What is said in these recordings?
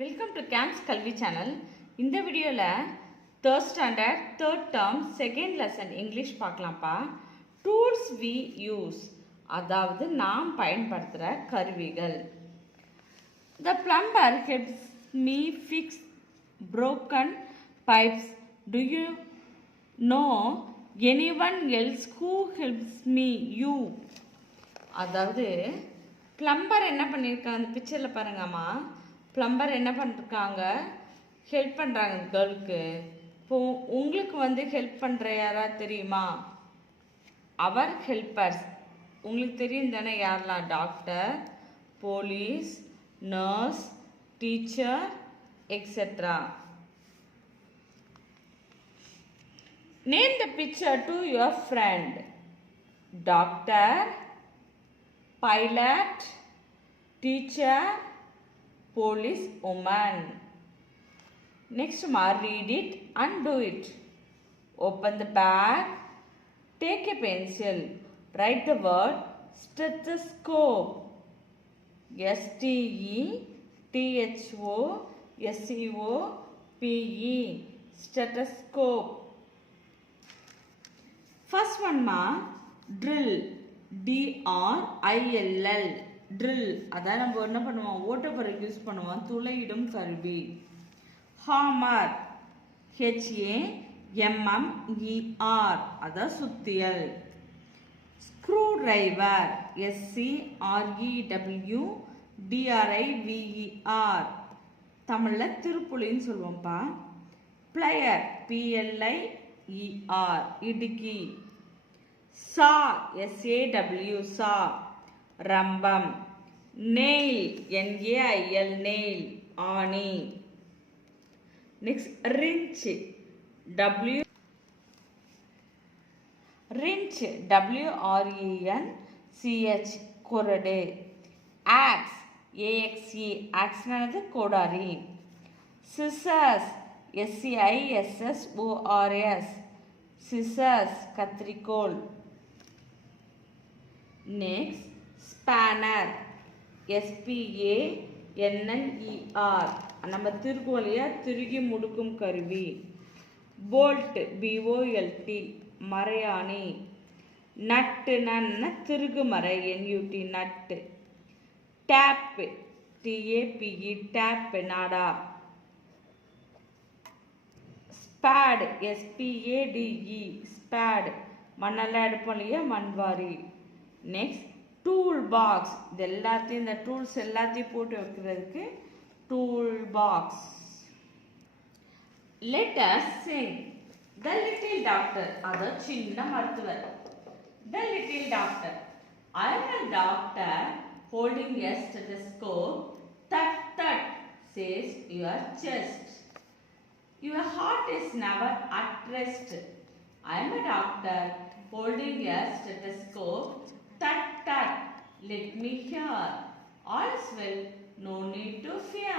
Welcome to Camps Kalvi channel. இந்த வீடியோவில் third standard third term second lesson English பார்க்கலாம்ப்பா. Tools we use, அதாவது நாம் பயன்படுத்துகிற கருவிகள். The plumber helps me fix broken pipes. Do you know anyone else who helps me? You. அதாவது plumber என்ன பண்ணியிருக்காங்க, அந்த பிக்சரில் பாருங்கம்மா. பிளம்பர் என்ன பண்ணிருக்காங்க, ஹெல்ப் பண்ணுறாங்க கேர்ளுக்கு. இப்போது உங்களுக்கு ஹெல்ப் பண்ணுற யாராவது தெரியுமா? அவர் ஹெல்ப்பர்ஸ் உங்களுக்கு தெரியும் தானே, யாரெல்லாம்? Doctor, police, nurse, teacher, etcetera. Name the picture to your friend. Doctor, pilot, teacher, police woman. Next read it and do it. Open the bag, take a pencil, write the word stethoscope. STETHOSCOPE, stethoscope. First one drill, DRILL, drill. அதான் நம்ம என்ன பண்ணுவோம், ஓட்டப்பறைக்கு use பண்ணுவோம், துளையிடும் கருவி. Hammer, HAMMER, அதான் சுத்தியல். Screwdriver, SCREWDRIVER, தமிழ்ல திருப்புளின்னு சொல்லுவோம்ப்பா. Plier, PLIER, இடுக்கி. saw, SAW, saw, ரம்பம். nail, NAIL, nail, ஆணி. next wrench, wrench, WRENCH, கொரடு. axe, AXE, axeனானது கோடாரி. scissors, SCISSORS, scissors, கத்திரிக்கோல். next spanner, SPANNER, நம்ம திருகுவலியா திருகி முடுக்கும் கருவி. bolt, BOLT, மரையாணி. நட்டுன திருகு மரை, NUT, நட்டு. tap, TAPE, tap, நாடா. spade, SPADE, spade, மண்ணெல்லாம் எடுப்போம் இல்லையா, மண்வாரி. நெக்ஸ்ட் டூல் பாக்ஸ், இது எல்லாத்தையும் இந்த டூல்ஸ் எல்லாத்தையும் போட்டு வைக்கிறதுக்கு tool box. Let us sing The Little Doctor, அது சின்ன மருத்துவர். The Little Doctor. I am a doctor holding a stethoscope. Tut tut says your chest. Your heart is never at rest. I am a doctor holding a stethoscope. Tut tut, let me hear. All is well, no need to fear.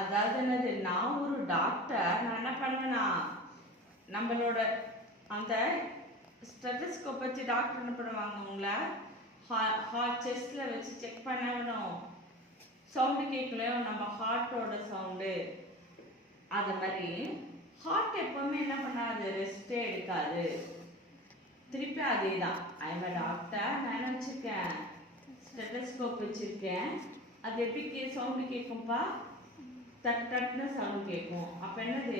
அதாவது என்னது, நான் ஒரு doctor, நான் என்ன பண்ணுவேன்னா, நம்மளோட அந்த stethoscope வச்சு டாக்டர் என்ன பண்ணுவாங்க, உங்களை ஹார்ட் செஸ்டில் வச்சு செக் பண்ணணும். சவுண்டு கேட்கலையோ, நம்ம ஹார்ட்டோட சவுண்டு. அது மாதிரி ஹார்ட் எப்பவுமே என்ன பண்ணாது, ரெஸ்டே எடுக்காது. திருப்பி அதே தான். ஐம் அ டாக்டர், நான் என்ன வச்சுருக்கேன், ஸ்டெத்தஸ்கோப் வச்சுருக்கேன். அது எப்படி சவுண்டு கேட்கும்ப்பா, தட் தட்னு சவுண்ட் கேட்கும். அப்போ என்னது,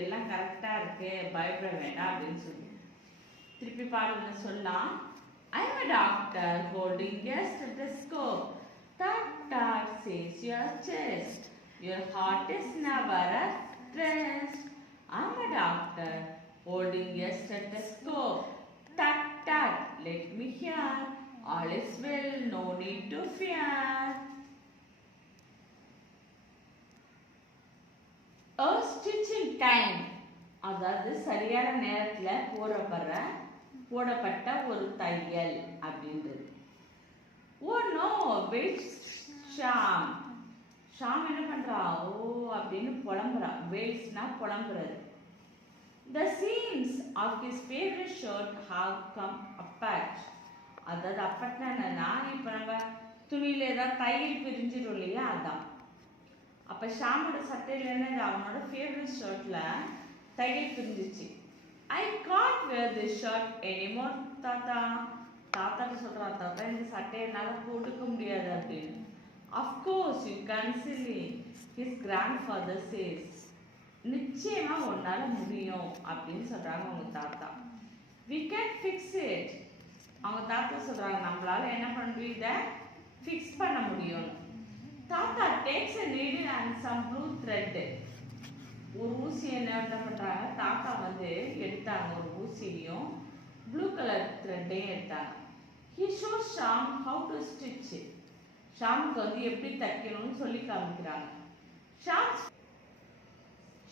எல்லாம் கரெக்டாக இருக்கு, பயப்பட வேண்டாம் அப்படின்னு சொல்லி திருப்பி பாருங்க சொல்லலாம். I'm a doctor holding a stethoscope. That that chase your chest. Your heart is never at rest. I'm a doctor holding a stethoscope. Tut tut, let me hear. All is well, no need to fear. A stitching time, அதாவது சரியான நேரத்தில் போடப்பட்ட ஒரு தையல் அப்படின்றது. Oh no, wait, Sham. Sham என்ன பண்றா, ஓ அப்படின்னு புலம்புறா. வேல்ஸ்னா புலம்புறது. The seams of his favorite shirt have come apart. அதாவது அப்பட்னா என்னன்னா, இப்போ நம்ம துணியில ஏதாவது தையல் பிரிஞ்சிடும் இல்லையா, அதான். அப்போ ஷாமோட சட்டையிலேருந்து அவனோட ஃபேவரட் ஷர்ட்டில் தையல் பிரிஞ்சிச்சு. I can't wear this shirt anymore தாத்தா. தாத்தாட்ட சொல்கிறான், தாத்தா இந்த சட்டையை என்னால் போட்டுக்க முடியாது அப்படின்னு. Of course you can silly, his grandfather says. நிச்சயமாக உன்னால் முடியும் அப்படின்னு சொல்கிறாங்க அவங்க தாத்தா. We can fix it. அவங்க தாத்தா சொல்கிறாங்க, நம்மளால் என்ன பண்ண முடியும், இதை ஃபிக்ஸ் பண்ண முடியும். தாத்தா tax a needle and some blue thread. ஒரு ஊசி என்ன பண்ணுறாங்க, தாத்தா வந்து எடுத்தாங்க, ஒரு ஊசியையும் ப்ளூ கலர் த்ரெட்டையும் எடுத்தாங்க. He shows Shyam how to stitch. ஷாமுக்கு வந்து எப்படி தைக்கணும்னு சொல்லி காமிக்கிறாங்க.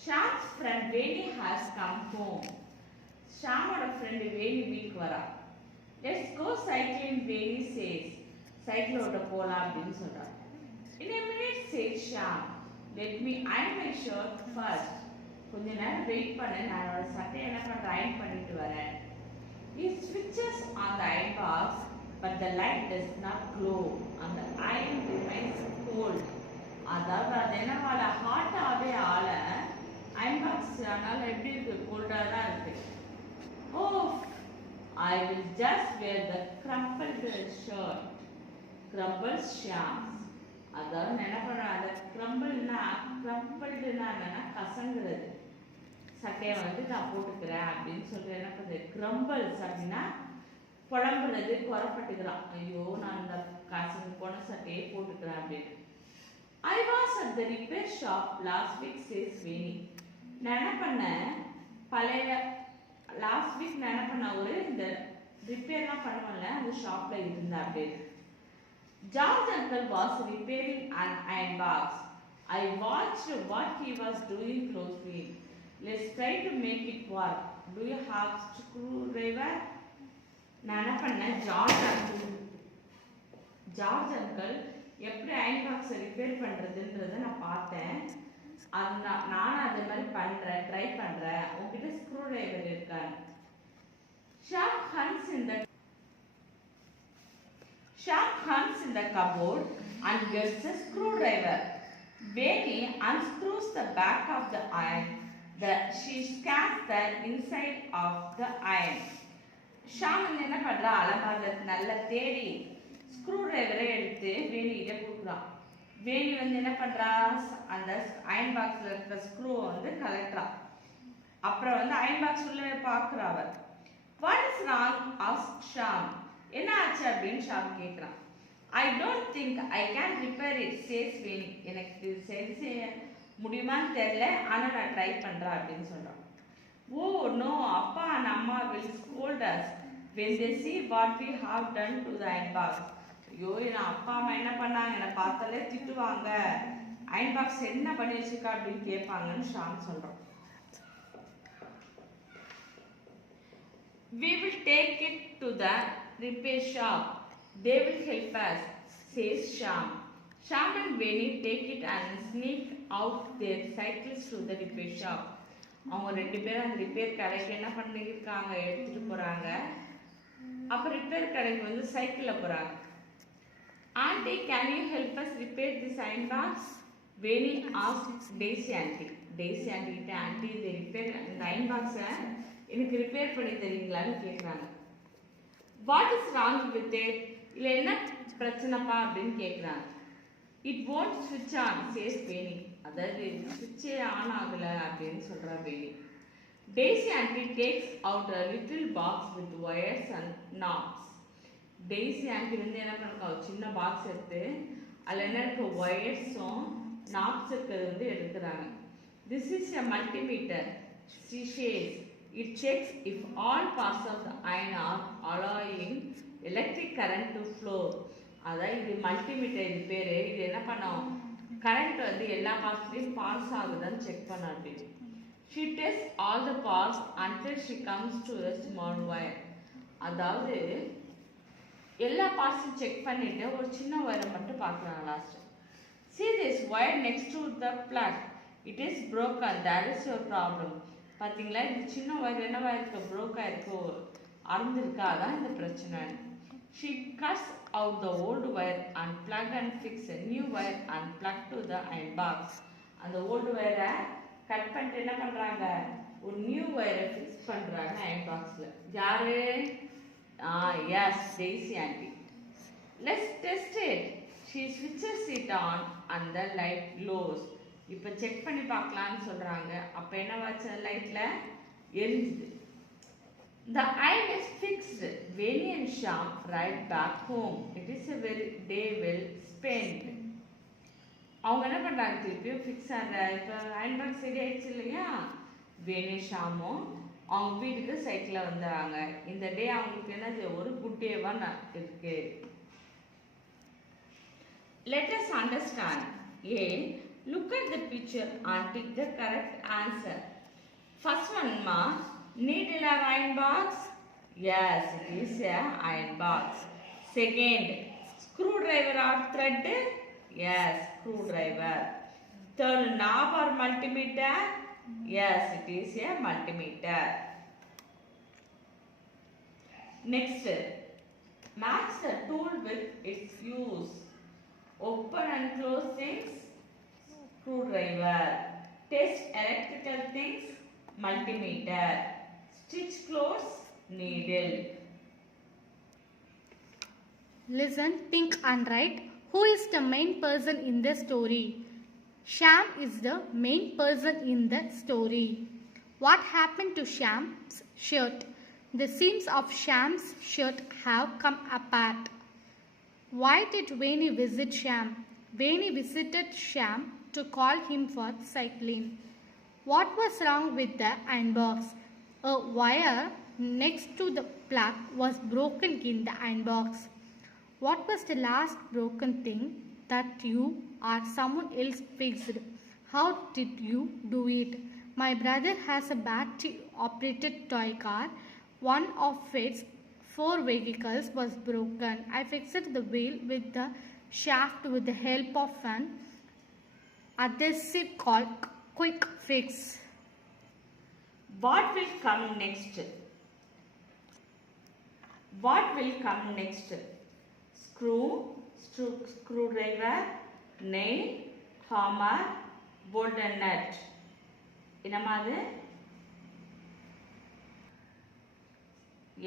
Shyam's friend Veni has come home. ஷாமோட ஃப்ரெண்டு வேணி வீட்டுக்கு வரா. Let's go cycling, Veni says. Cycle ஓட்ட போகலாம் அப்படின்னு சொல்கிறாங்க. In a minute, says Shyam. Let me iron my shirt first. கொஞ்ச நேரம் வெயிட் பண்ண, நான் என்னோட சட்டையை என்ன பண்ணுறேன், அயன் பண்ணிட்டு வரேன். He switches on the iron box, but the light does not glow and the iron remains cold. அதாவது அது என்னவால ஹாட்டாகவே ஆள அயன் பாக்ஸ் அதனால எப்படி இருக்கு, கோல்டாக தான் இருக்கு. Oh, I will just wear the crumpled shirt. Crumpled Shyam. அதாவது என்ன பண்ணுறேன், அந்த க்ரம்பிள்னா என்னன்னா கசங்குறது, சட்டையை வந்து நான் போட்டுக்கிறேன் அப்படின்னு சொல்லி என்ன பண்ணுறது, க்ரம்பிள்ஸ் அப்படின்னா புலம்புறது, குறப்பட்டுக்கிறான், ஐயோ நான் அந்த கசங்கு போன சட்டையை போட்டுக்கிறேன் அப்படின்னு. I was at the repair shop last week says Veni. நான் என்ன பண்ணேன், பழைய லாஸ்ட் வீக் நான் என்ன பண்ண, ஒரு இந்த ரிப்பேர்லாம் பண்ணுவேன்ல அந்த ஷாப்பில் இருந்தேன் அப்படின்னு. George uncle was repairing an iron box. I watched what he was doing closely. Let's try to make it work. Do you have screwdriver? நான் என்ன பண்ணேன், ஜார்ஜ் அங்கிள் எப்படி அயன் பாக்ஸை ரிப்பேர் பண்ணுறதுன்றதை நான் பார்த்தேன். அது நானும் அதே மாதிரி பண்ணுறேன், ட்ரை பண்ணுறேன். உங்ககிட்ட ஸ்க்ரூ டிரைவர் இருக்கான்னு. Shyam hunts in the cupboard and gets a screwdriver. Veni unscrews the back of the iron. She scans the inside of the iron. Shyam என்ன பண்றா, அலமாரில நல்லா தேடி ஸ்க்ரூ டிரைவரை எடுத்து வேணிகிட்ட கொடுக்குறான். வேணி வந்து என்ன பண்றா, அந்த அயன் பாக்ஸ்ல இருக்கிற ஸ்க்ரூவை வந்து கலட்டுறா. அப்புறம் வந்து அயன் பாக்ஸ் உள்ள பார்க்குறா அவர். What is wrong? asked Shyam. என்ன ஆச்சு அப்படின்னு ஷாம் கேட்குறான். I don't think I can repair it says Veni. எனக்கு சரி செய்ய முடியுமான்னு தெரியல, ஆனால் நான் ட்ரை பண்ணுறேன் அப்படின்னு சொல்கிறான். ஓ நோ, அப்பா அண்ட் அம்மா will scold us when they see what we have done to the iron box. ஐயோ என் அப்பா அம்மா என்ன பண்ணாங்க, என்னை பார்த்தாலே திட்டுவாங்க, அயன் பாக்ஸ் என்ன பண்ணி வச்சுருக்கா அப்படின்னு கேட்பாங்கன்னு ஷாம் சொல்கிறான். We will take it to the repair shop. They will help us, says Shyam. Shyam and Veni take it and sneak out their cycles to the repair shop. அவங்க ரெண்டு பேரும் அந்த ரிப்பேர் கடைக்கு என்ன பண்ணிருக்காங்க, எடுத்துட்டு போறாங்க. அப்ப ரிப்பேர் கடைக்கு வந்து சைக்கிளில் போறாங்க. Aunty, can you help us repair this iron box? Veni asked Daisy aunty. Daisy aunty கிட்ட, ஆண்டி இந்த ரிப்பேர் இந்த அயன் பாக்ஸை எனக்கு ரிப்பேர் பண்ணி தரீங்களான்னு கேட்குறாங்க. What is wrong with it? இல்லை என்ன பிரச்சனைப்பா அப்படின்னு கேட்குறாங்க. It won't switch on, says Veni. அதாவது சுவிட்சே ஆன் ஆகலை அப்படின்னு சொல்கிறா Veni. Daisy aunty takes out a little box with wires and knobs. Daisy aunty வந்து என்ன பண்ணுறா, ஒரு சின்ன பாக்ஸ் எடுத்து அதில் என்ன இருக்க ஒயர்ஸும் நாப்ஸ் இருக்கிறது வந்து எடுக்கிறாங்க. This is a multimeter, she says. It checks if all parts of the iron are allowing electric current to flow. அதாவது இது மல்டிமீட்டர், இது பேர். இது என்ன பண்ணோம், கரண்ட் வந்து எல்லா பார்ட்ஸ்லையும் பாஸ் ஆகுதான்னு செக் பண்ண அப்படின்னு. She tests all the parts until she comes to a small wire. அதாவது எல்லா பார்ட்ஸையும் செக் பண்ணிட்டு ஒரு சின்ன ஒயரை மட்டும் பார்க்குறாங்க last. See this wire next to the plug. It is broken. That is your problem. பார்த்தீங்களா, இது சின்ன ஒயர் என்னவா இருக்கு, ப்ரோக்காக இருக்கோ, அறந்துருக்கா, அதான் இந்த பிரச்சனை. She cuts out the old wire and plug and fix a new wire and plug to the iron box. அந்த ஓல்டு வயரை கட் பண்ணிட்டு என்ன பண்றாங்க, ஒரு நியூ வயரை ஃபிக்ஸ் பண்றாங்க அயன் பாக்ஸ்ல. யாரு? Yes, Daisy aunty. Let's test it. she switches it on and the light glows. இப்போ செக் பண்ணி பார்க்கலாம்னு சொல்றாங்க. அப்ப என்ன வாச்சு லைட்ல எரிஞ்சுது. The iron is fixed. Veni and Shyam ride back home. It is a very day well spent. அவங்க என்ன பண்றாங்க, திருப்பியும் ஃபிக்ஸ் ஆகிற இப்போ அயன் பாக்ஸ் ரெடி ஆயிடுச்சு இல்லையா, வேணி ஷாமும் அவங்க வீட்டுக்கு சைக்கிளில் வந்துடுறாங்க. இந்த டே அவங்களுக்கு என்னது, ஒரு குட் டேவாக இருக்கு. Let us understand. A. Look at the picture and pick the correct answer. First one, ma. Needle or iron box? Yes, it is a iron box. Second, screwdriver or thread? Yes, screwdriver. Third, knob or multimeter? Yes, it is a multimeter. Next, match the tool with its use. Open and close things, screwdriver. Test electrical things, multimeter. Stitch clothes, needle. Listen, think and write. Who is the main person in the story? Shyam is the main person in the story. What happened to Shyam's shirt? The seams of Shyam's shirt have come apart. Why did Veni visit Shyam? Veni visited Shyam to call him for cycling. What was wrong with the iron box? A wire next to the plug was broken in the iron box. What was the last broken thing that you or someone else fixed? How did you do it? My brother has a battery-operated toy car. One of its 4 vehicles was broken. I fixed the wheel with the shaft with the help of an adhesive called Quick Fix. What will come next? What will come next? Screwdriver, nail, hammer, bolt and nut. என்னமாது?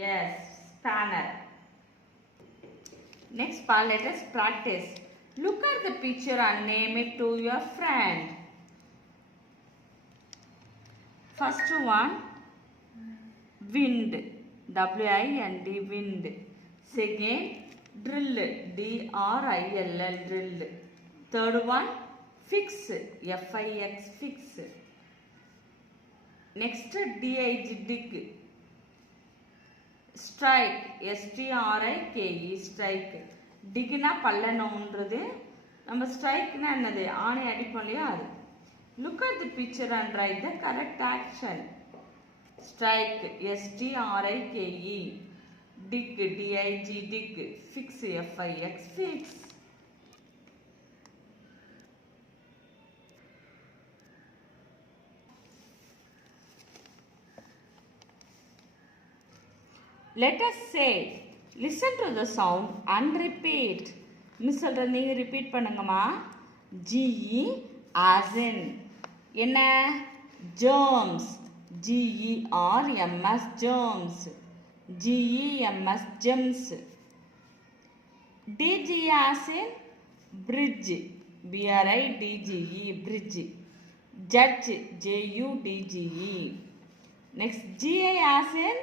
Yes, spanner. Next part, let us practice. Look at the picture and name it to your friend. First one, wind, W-I-N-D, wind. Second, drill, D-R-I-L-L, drill. Third one, fix, F-I-X, fix. Next, D-I-G, dig. Strike, S-T-R-I-K-E, strike. Digna பல்லனோன்றது, நம்ம ஸ்ட்ரைக்னா என்னது, ஆணை அடிப்போம் இல்லையா அது. Look at the picture and write the correct action. Strike, S-T-R-I-K-E. Dig, D-I-G, dig. Fix, F-I-X, fix. Let us say, listen to the sound and repeat. Miss சொல்ற நீங்க repeat பண்ணுங்கம்மா. G as in என்ன, germs, G-E-R-M-S, germs. G-E-M-S, gems. D-G as in bridge, B-R-I-D-G-E, bridge. Judge, J-U-D-G-E. Next, G-I as in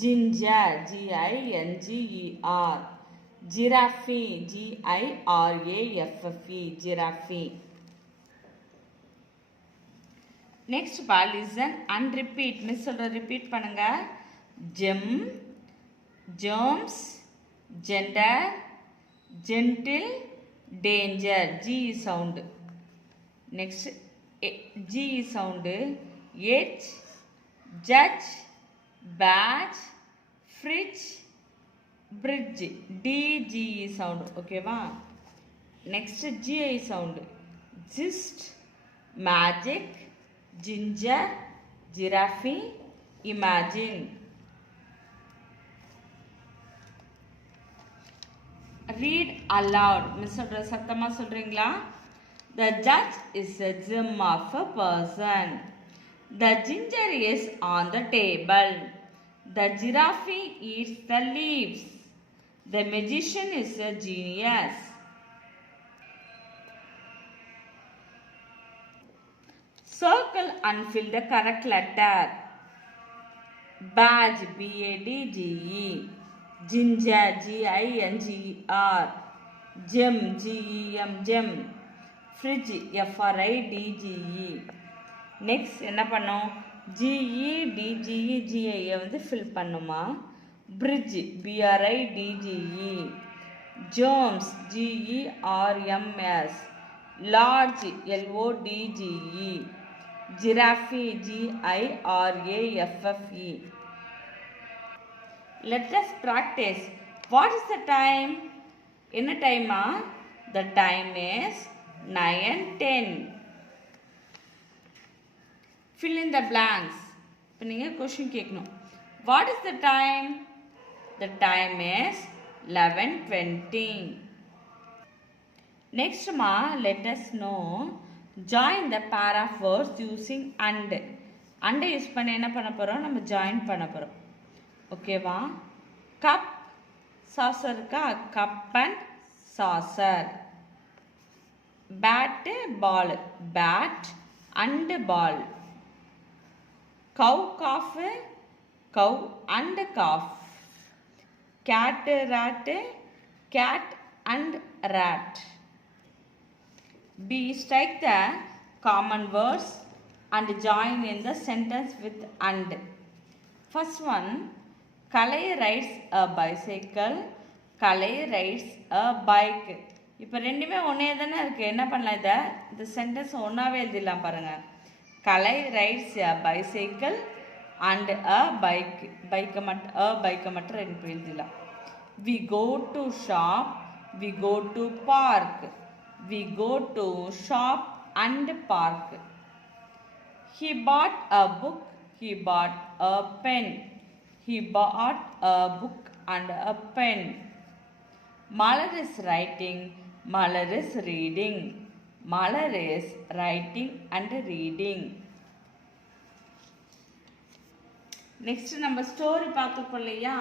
ginger, G-I-N-G-E-R. Giraffe, G-I-R-A-F-F-E, giraffe. Next part, listen and repeat. Miss சொல்ற repeat பண்ணுங்க. Gem, germs, gender, gentle, danger. G sound. Next, G sound. H, judge, badge, fridge, bridge. D, G sound. Okay va? Next, G sound. Gist, magic, ginger, giraffe, imagine. Read aloud. Miss சொல்ற சத்தமா சொல்றீங்களா? The judge is a gem of a person. The ginger is on the table. The giraffe eats the leaves. The magician is a genius. Circle and fill the correct letter. Badge, B-A-D-G-E. Ginger, G-I-N-G-E-R. Gem, G-E-M, gem. Fridge, F-R-I-D-G-E. Next என்ன பண்ணோம், G-E-D-G-E-G-I வந்து fill பண்ணுமா. Bridge, B-R-I-D-G-E. Germs, G-E-R-M-S. Large, L-O-D-G-E. Giraffe, G-I-R-A-F-F-E. Let us practice. What is the time? என்ன டைமா? The time is 9:10. Fill in the blanks. இப்போ நீங்கள் question கேட்கணும். What is the time? The time is 11:20. Next ma, let us know. Join the pair of words using and. And use பண்ண என்ன பண்ண போகிறோம், நம்ம ஜாயின் பண்ண போகிறோம். ஓகேவா? கப், சாசர் இருக்கா, cup and saucer. Bat, ball, bat and ball. Cow, calf, cow and calf. Cat, rat, cat and rat. B. Strike the common words and join in the sentence with and. First one, Kalai rides a bicycle. Kalai rides a bike. இப்போ ரெண்டுமே ஒன்றே தானே இருக்குது. என்ன பண்ணலாம், இந்த sentence ஒன்றாவே எழுதிடலாம் பாருங்கள். Kalai rides a bicycle and a bike. பைக்கை மட்டும் ரெண்டு பேர் எழுதிடலாம். We go to shop. We go to park. We go to shop and park. He bought a book. He bought a pen. He bought a book and a pen. Malar is writing. Malar is reading. Malar is writing and reading. Next number story பார்த்துப்போம் இல்லையா?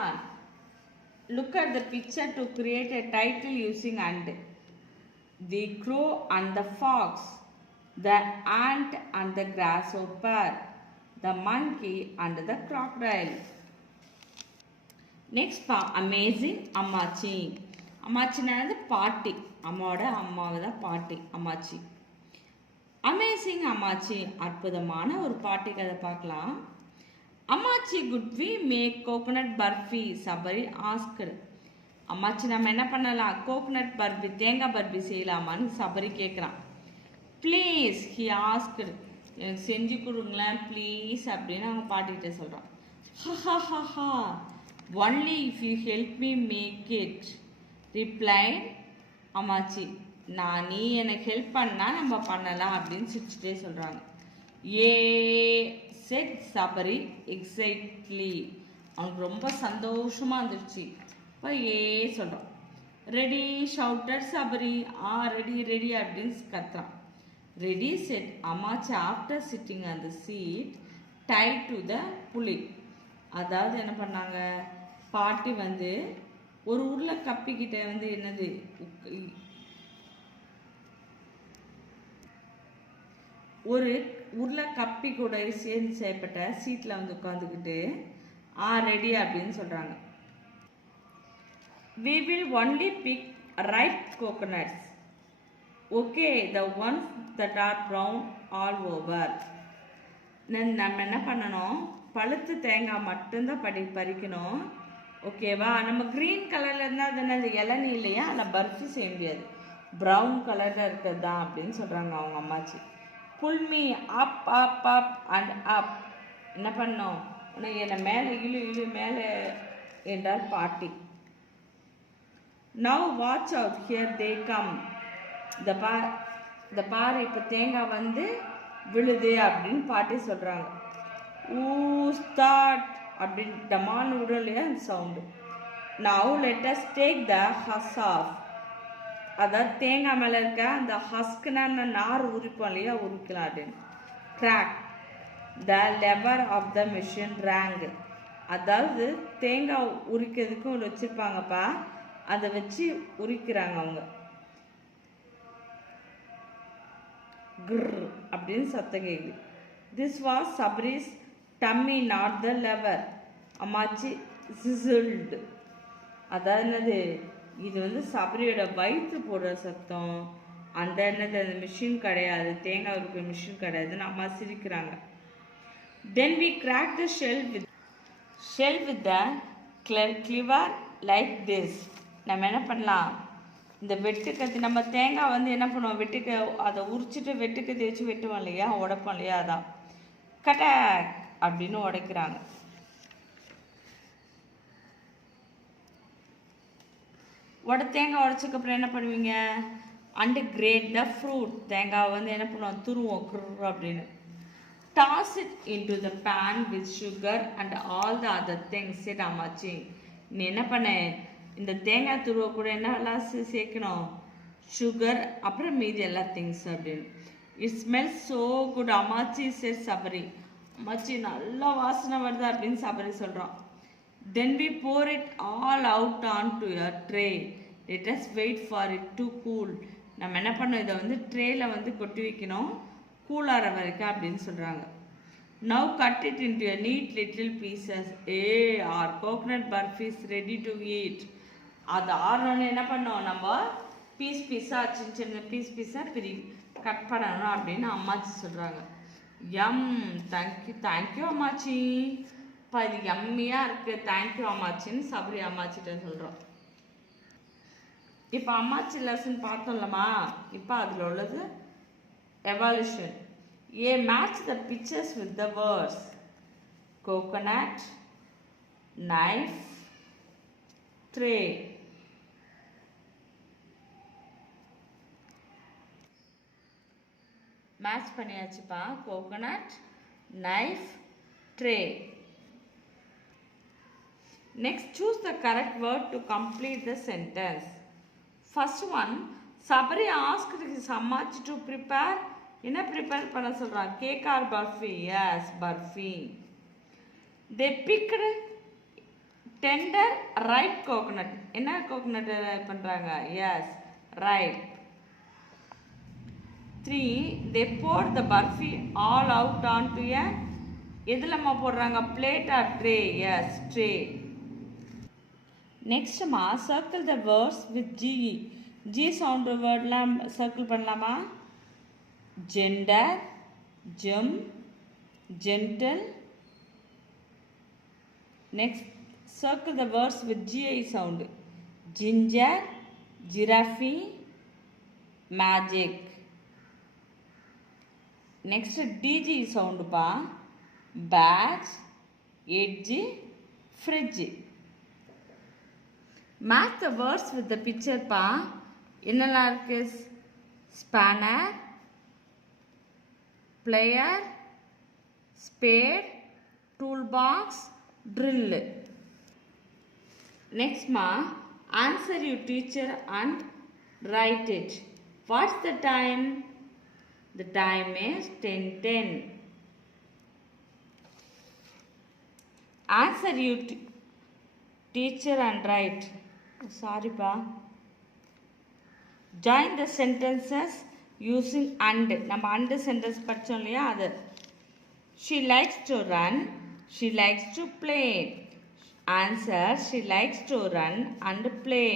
Look at the picture to create a title using and. The crow and the fox, the ant and the grasshopper, the monkey and the crocodile. Next amazing அம்மாச்சி. அம்மாச்சினாது பாட்டி, அம்மாவோட அம்மாவை தான் பாட்டி அம்மாச்சி. Amazing அம்மாச்சி, அற்புதமான ஒரு பாட்டி கதை பார்க்கலாம். அம்மாச்சி, could we make coconut burfi? Sabari asked. அம்மாச்சி, நம்ம என்ன பண்ணலாம், கோகோனட் பர்ஃபி, தேங்காய் பர்ஃபி செய்யலாமான்னு சபரி கேட்குறான். ப்ளீஸ், ஹி ஆஸ்க்டு, எனக்கு செஞ்சு கொடுங்களேன் ப்ளீஸ் அப்படின்னு அவங்க பாட்டிகிட்ட சொல்கிறான். Haha, only if you help me make it, replied அம்மாச்சி. நீ எனக்கு ஹெல்ப் பண்ணால் நம்ம பண்ணலாம் அப்படின்னு சிரிச்சுட்டே சொல்கிறாங்க. ஏ செட் சபரி எக்ஸைட்லி. அவனுக்கு ரொம்ப சந்தோஷமாக இருந்துச்சு. இப்போ ஏ சொல்கிறான். Ready shouted Sabari. Ready ready அப்படின்னு கத்துறான். ரெடி செட் அம்மாச்சி ஆஃப்டர் சிட்டிங் அந்த சீட் டை டு த புலி. அதாவது என்ன பண்ணாங்க, பாட்டி வந்து ஒரு உருளை கப்பிக்கிட்ட வந்து என்னது ஒரு உருளை கப்பி கூட சேர்ந்து செய்யப்பட்ட சீட்டில் வந்து உட்காந்துக்கிட்டு ரெடி அப்படின்னு சொல்கிறாங்க. We will only pick ripe coconuts. Okay, the ones that are brown all over. நம்ம என்ன பண்ணணும், பழுத்து தேங்காய் மட்டும்தான் பறிக்கணும். ஓகேவா? நம்ம க்ரீன் கலரில் இருந்தால் அது என்னது இளநீ இல்லையா, அதில் பர்ஃபி செய்ய முடியாது. ப்ரௌன் கலரில் இருக்கிறது தான் அப்படின்னு சொல்கிறாங்க அவங்க அம்மாச்சி. Pull me up up up and up. என்ன பண்ணோம், உனக்கு என்னை மேலே இழு மேலே என்றால் பாட்டி. Now watch out, here they come. இந்த பாரு இப்போ தேங்காய் வந்து விழுது அப்படின்னு பாட்டி சொல்கிறாங்க. ஊ ஸ்டார்ட் அப்படின்னு டமான்னு விடும் இல்லையா அந்த சவுண்டு. Now let us take the husk off. அதாவது தேங்காய் மேலே இருக்க அந்த ஹஸ்க்குன்னு நார் உரிப்போம் இல்லையா, உரிக்கலாம் அப்படின்னு. Crack the lever of the machine rank. அதாவது தேங்காய் உரிக்கிறதுக்கு ஒன்று வச்சுருப்பாங்கப்பா, அதை வச்சு உரிக்கிறாங்க அவங்க. கிர் அப்படின்னு சத்தம் கேட்குது. This was Sabaris dummy not the lever. அம்மாச்சி சிசில்டு. அதாவது என்னது, இது வந்து சபரியோட வயிற்று போடுற சத்தம். அந்த என்னது அந்த மிஷின் கிடையாது, தேங்காய் உரிக்கிற மிஷின் கிடையாதுன்னு அம்மா சிரிக்கிறாங்க. Then we crack the shell with the cleaver like this. நம்ம என்ன பண்ணலாம், இந்த வெட்டுக்கத்தி, நம்ம தேங்காய் வந்து என்ன பண்ணுவோம், அதை உரிச்சிட்டு வெட்டுக்கத்தி வச்சு வெட்டுவோம் இல்லையா, உடைப்போம் இல்லையா, அதான் கட்டாக் அப்படின்னு உடைக்கிறாங்க. தேங்காய் உடைச்சதுக்கப்புறம் என்ன பண்ணுவீங்க, அண்டு கிரேட் த ஃப்ரூட். தேங்காய் வந்து என்ன பண்ணுவோம், துருவோம் குர் அப்படின்னு. Toss it into the pan with sugar and all the other things. சரி அம்மாச்சி, நீ என்ன பண்ண, இந்த தேங்காய் துருவ கூட என்னெல்லாம் சேர்க்கணும், சுகர் அப்புறம் மீதி எல்லா திங்ஸ் அப்படின்னு. இட் ஸ்மெல்ஸ் ஸோ குட் அம்மாச்சி சரி சபரி. அம்மாச்சி நல்லா வாசனை வருது அப்படின்னு சபரி சொல்கிறான். Then we pour it all out onto a tray. Let us wait for it to cool. நம்ம என்ன பண்ணோம், இதை வந்து ட்ரேயில் வந்து கொட்டி வைக்கணும் கூலாகிற வரைக்கும் அப்படின்னு சொல்கிறாங்க. Now cut it into a neat little pieces. Our coconut burfi is ready to eat. அது ஆறணும்னு என்ன பண்ணோம், நம்ம பீஸாக சின்ன சின்ன பீஸாக கட் பண்ணணும் அப்படின்னு அம்மாச்சி சொல்கிறாங்க. தேங்க்யூ அம்மாச்சி. இப்போ இது எம்மியாக இருக்குது, தேங்க்யூ அம்மாச்சின்னு சபரி அம்மாச்சிட்ட சொல்கிறோம். இப்போ அம்மாச்சி லெசன் பார்த்தோம்லம்மா, இப்போ அதில் உள்ளது evaluation. Match the pictures with the words. Coconut, knife, tray. Match பண்ணியாச்சுப்பா. Coconut, knife, tray. Next, choose the correct word to complete the sentence. First one, Sabari asked his Ammachi to prepare. என்ன prepare பண்ண சொல்றான், cake or burfi? Yes, burfi. They picked tender ripe coconut. என்ன coconut பண்றாங்க? Yes, ripe. 3, they poured the burfi all out onto a எதுலமா போடுறாங்க, plate or tray? Yes, tray. Next ma, circle the words with G. G sound word லாம் circle பண்ணலாமா? Gender, gem, gentle. Next, circle the words with GI sound. Ginger, giraffe, magic. Next, DG sound pa. Badge, edge, fridge. Match the words with the picture pa. என்னெல்லாம் இருக்கு, spanner, player, spade, toolbox, drill. Next ma, answer your teacher and write it. What's the time? The time is 10:10. Answer your teacher and write. Sorry pa. Join the sentences using and. நம்ம and sentence படிச்சோம் இல்லையா, அது. She likes to run. She likes to play. Answer, she likes to run and play.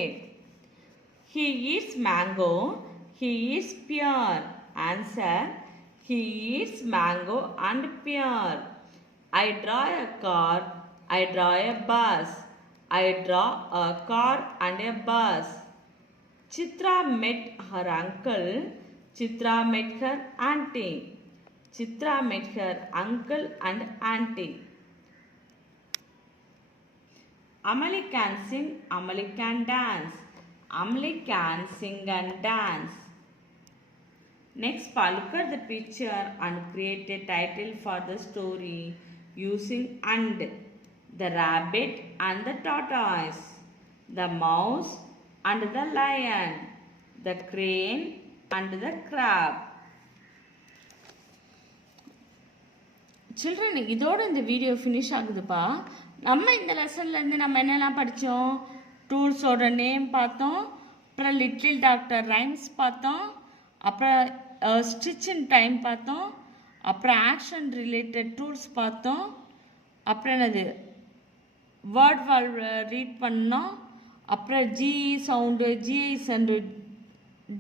He eats mango. He eats pear. Answer, he eats mango and pear. I draw a car. I draw a bus. I draw a car and a bus. Chitra met her uncle. Chitra met her auntie. Chitra met her uncle and auntie. Amali can sing. Amali can dance. Amali can sing and dance. Next, look at the picture and create a title for the story using and. The rabbit and the tortoise, the mouse and the lion, the crane and the crab. Children, இதோட இந்த video finish ஆகுதுப்பா. நம்ம இந்த லெசன்லேருந்து நம்ம என்னெல்லாம் படித்தோம்? டூல்ஸோட name பார்த்தோம், அப்புறம் little doctor rhymes பார்த்தோம், அப்புறம் ஸ்டிச் இன் டைம் பார்த்தோம், அப்புறம் ஆக்ஷன் ரிலேட்டட் டூல்ஸ் பார்த்தோம், அப்புறம் என்னது வேர்ட் வால் ரீட் பண்ணோம், அப்புறம் ஜிஇ சவுண்டு, ஜிஐ சவுண்டு,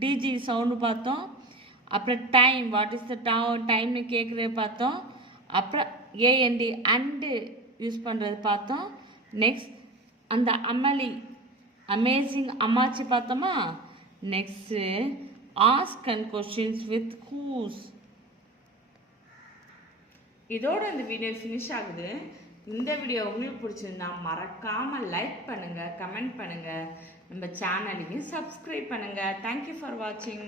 டிஜி சவுண்டு பார்த்தோம், அப்புறம் டைம் வாட் இஸ் த டைம்னு கேட்குறது பார்த்தோம், அப்புறம் ஏஎன்டி அண்டு யூஸ் பண்ணுறது பார்த்தோம். நெக்ஸ்ட் அந்த அமேசிங் அம்மாச்சி பார்த்தோமா. Next ask and questions with whose. இதோட இந்த வீடியோ ஃபினிஷ் ஆகுது. இந்த வீடியோ உங்களுக்கு பிடிச்சிருந்தா மறக்காமல் லைக் பண்ணுங்கள், கமெண்ட் பண்ணுங்கள், நம்ம சேனலையும் சப்ஸ்கிரைப் பண்ணுங்கள். தேங்க்யூ ஃபார் வாட்சிங்.